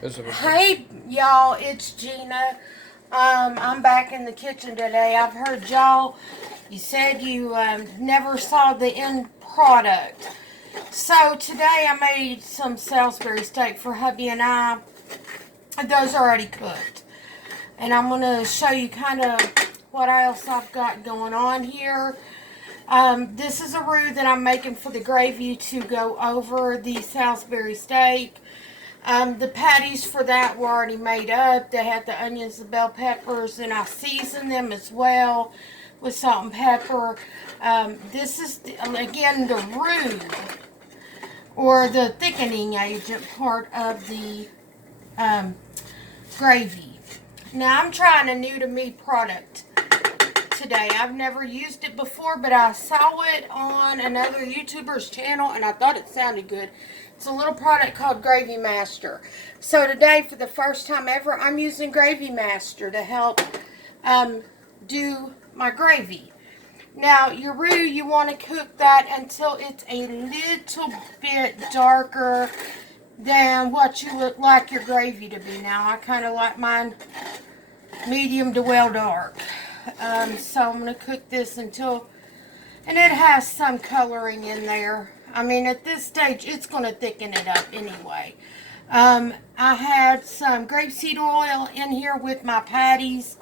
Hey, y'all, it's Gina. I'm back in the kitchen today. I've heard y'all, you said you never saw the end product. So today I made some Salisbury steak for hubby and I. Those are already cooked. And I'm going to show you kind of what else I've got going on here. This is a roux that I'm making for the gravy to go over the Salisbury steak. The patties for that were already made up. They had the onions, the bell peppers, and I seasoned them as well with salt and pepper. This is, again, the roux, or the thickening agent part of the gravy. Now, I'm trying a new to me product today. I've never used it before, but I saw it on another YouTuber's channel and I thought it sounded good. It's a little product called Gravy Master. So today, for the first time ever, I'm using Gravy Master to help do my gravy. Now, your roux, you want to cook that until it's a little bit darker than what you would like your gravy to be. Now, I kind of like mine medium to well dark. So I'm going to cook this until, and it has some coloring in there. I mean, at this stage, it's going to thicken it up anyway. I had some grapeseed oil in here with my patties,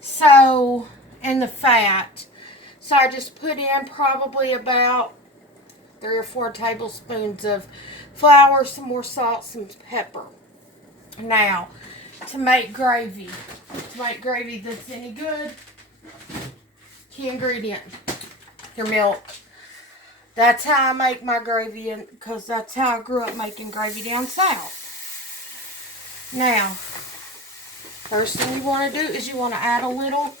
so, and the fat. So I just put in probably about 3 or 4 tablespoons of flour, some more salt, some pepper. Now, to make gravy that's any good, key ingredient, your milk. That's how I make my gravy, because that's how I grew up making gravy down south. Now, first thing you want to do is you want to add a little,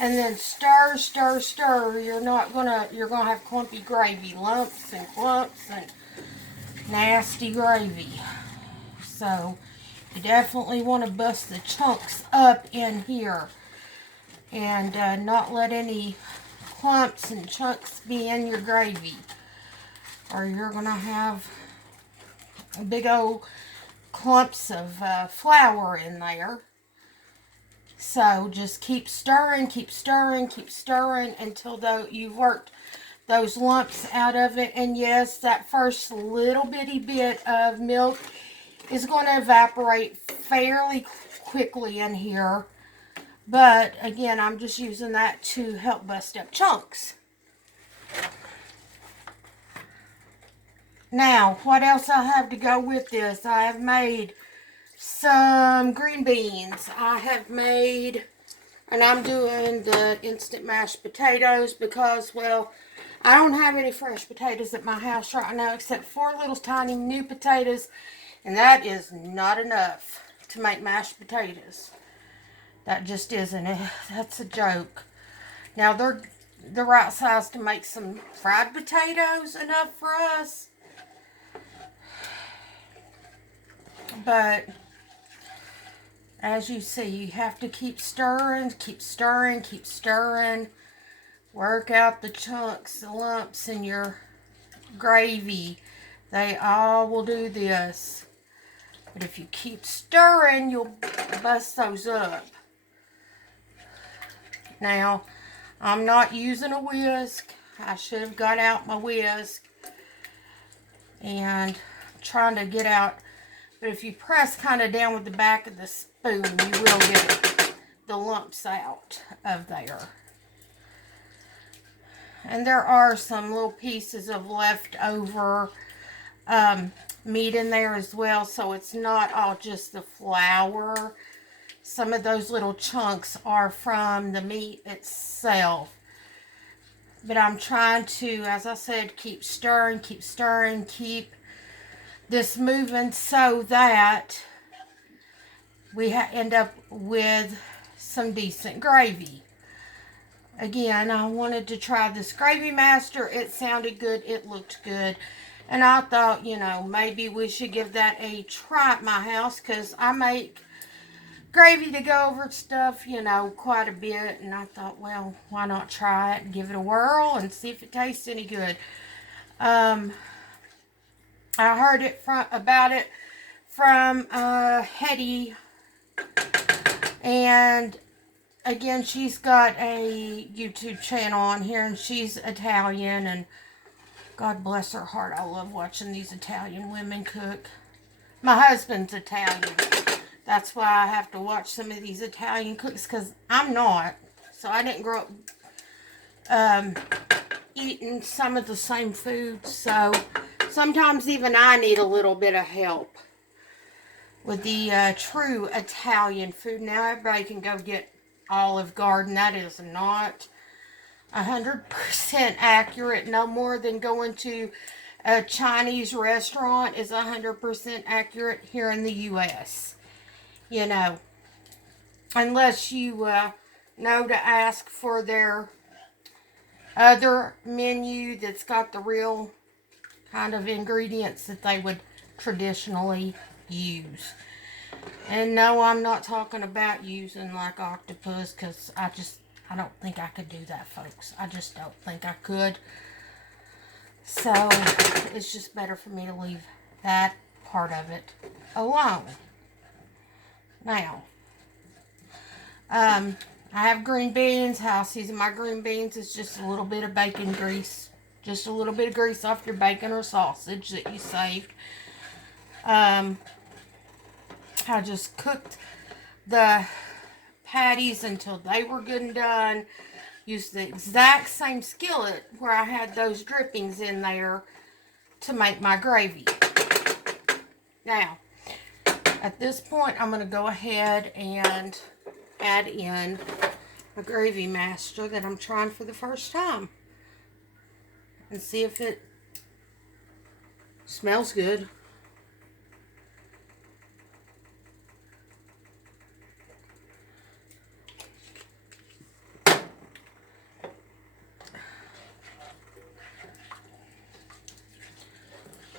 and then stir, stir, stir. You're gonna have clumpy gravy, lumps and clumps and nasty gravy. So you definitely want to bust the chunks up in here and not let any clumps and chunks be in your gravy, or you're going to have big old clumps of flour in there. So just keep stirring, keep stirring, keep stirring until you've worked those lumps out of it. And yes, that first little bitty bit of milk is going to evaporate fairly quickly in here. But again, I'm just using that to help bust up chunks. Now, what else I have to go with this? I have made some green beans. I have made, and I'm doing the instant mashed potatoes because, well, I don't have any fresh potatoes at my house right now except 4 little tiny new potatoes, and that is not enough to make mashed potatoes. That just isn't. That's a joke. Now, they're the right size to make some fried potatoes enough for us. But as you see, you have to keep stirring, keep stirring, keep stirring. Work out the chunks, the lumps in your gravy. They all will do this. But if you keep stirring, you'll bust those up. Now, I'm not using a whisk. I should have got out my whisk and trying to get out. But if you press kind of down with the back of the spoon, you will get the lumps out of there. And there are some little pieces of leftover meat in there as well, so it's not all just the flour. Some of those little chunks are from the meat itself. But I'm trying to, as I said, keep stirring, keep this moving so that we end up with some decent gravy. Again, I wanted to try this Gravy Master. It sounded good. It looked good. And I thought, maybe we should give that a try at my house, because I make gravy to go over stuff, quite a bit. And I thought, well, why not try it and give it a whirl and see if it tastes any good. I heard about it from Hetty. And again, she's got a YouTube channel on here, and she's Italian, and God bless her heart, I love watching these Italian women cook. My husband's Italian. That's why I have to watch some of these Italian cooks, because I'm not. So I didn't grow up eating some of the same foods. So sometimes even I need a little bit of help with the true Italian food. Now everybody can go get Olive Garden. That is not 100% accurate. No more than going to a Chinese restaurant is 100% accurate here in the U.S. You know, unless you know to ask for their other menu that's got the real kind of ingredients that they would traditionally use. And no, I'm not talking about using like octopus, because I don't think I could do that, folks. I just don't think I could. So it's just better for me to leave that part of it alone. Now, I have green beans. How I season my green beans is just a little bit of bacon grease. Just a little bit of grease off your bacon or sausage that you saved. I just cooked the patties until they were good and done. Used the exact same skillet where I had those drippings in there to make my gravy. Now, at this point, I'm going to go ahead and add in a gravy master that I'm trying for the first time. And see if it smells good.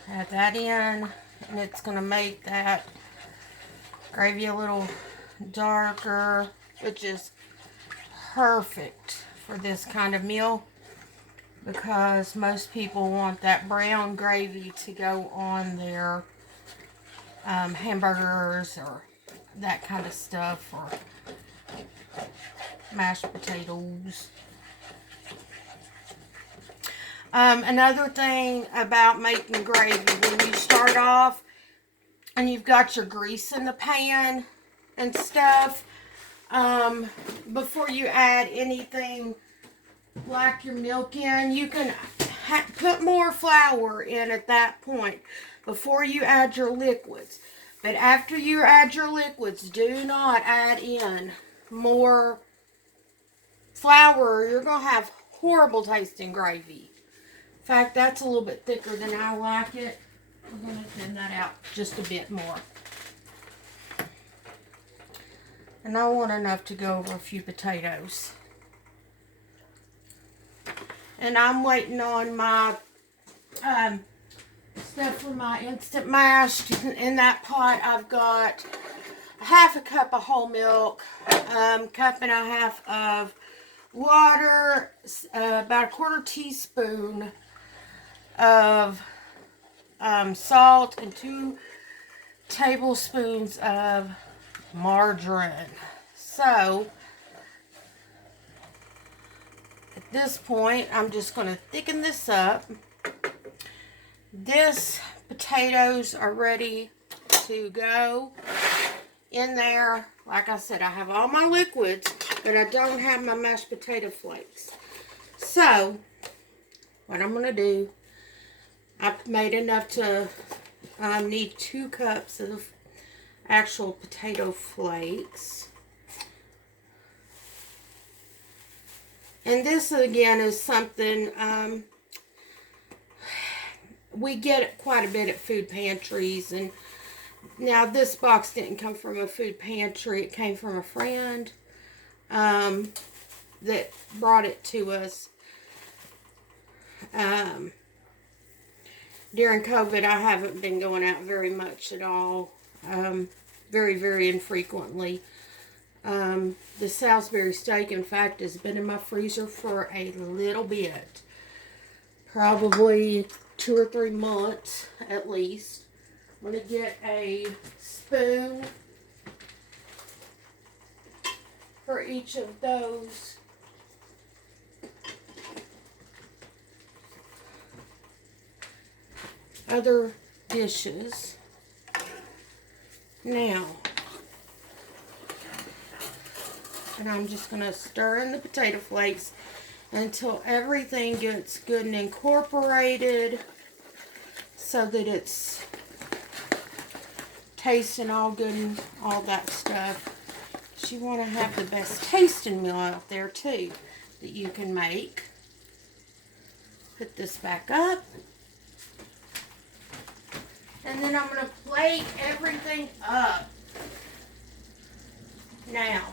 Add that in, and it's going to make that gravy a little darker, which is perfect for this kind of meal, because most people want that brown gravy to go on their hamburgers or that kind of stuff, or mashed potatoes. Another thing about making gravy, when you start off and you've got your grease in the pan and stuff, before you add anything like your milk in, you can put more flour in at that point before you add your liquids. But after you add your liquids, do not add in more flour, or you're going to have horrible tasting gravy. In fact, that's a little bit thicker than I like it. I'm going to thin that out just a bit more. And I want enough to go over a few potatoes. And I'm waiting on my stuff for my instant mash. In that pot, I've got half a cup of whole milk, cup and a half of water, about a quarter teaspoon of salt, and 2 tablespoons of margarine. So at this point, I'm just going to thicken this up. This potatoes are ready to go in there. Like I said, I have all my liquids, but I don't have my mashed potato flakes. So what I'm going to do, I've made enough to need 2 cups of actual potato flakes. And this again is something we get quite a bit at food pantries. And now this box didn't come from a food pantry. It came from a friend that brought it to us. During COVID, I haven't been going out very much at all. Very, very infrequently. The Salisbury steak, in fact, has been in my freezer for a little bit. Probably 2 or 3 months, at least. I'm going to get a spoon for each of those. Other dishes. Now, and I'm just going to stir in the potato flakes until everything gets good and incorporated so that it's tasting all good and all that stuff. But you want to have the best tasting meal out there too that you can make. Put this back up. And then I'm going to plate everything up. Now,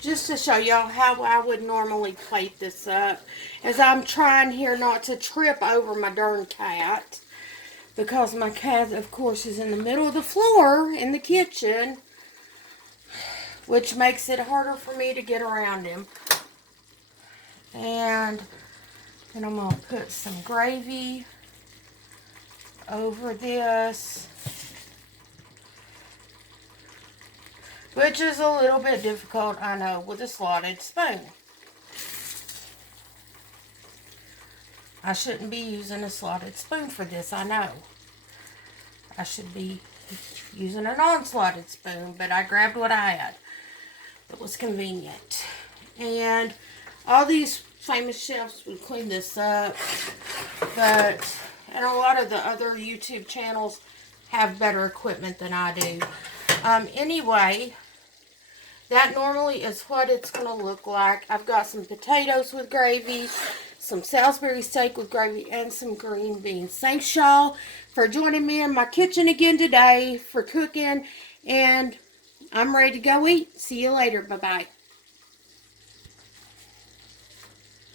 just to show y'all how I would normally plate this up, as I'm trying here not to trip over my darn cat, because my cat, of course, is in the middle of the floor in the kitchen, which makes it harder for me to get around him. And then I'm going to put some gravy over this, which is a little bit difficult, I know, with a slotted spoon. I shouldn't be using a slotted spoon for this, I know. I should be using a non-slotted spoon, but I grabbed what I had that was convenient. And all these famous chefs would clean this up, and a lot of the other YouTube channels have better equipment than I do. Anyway, that normally is what it's going to look like. I've got some potatoes with gravy, some Salisbury steak with gravy, and some green beans. Thanks, y'all, for joining me in my kitchen again today for cooking. And I'm ready to go eat. See you later. Bye-bye.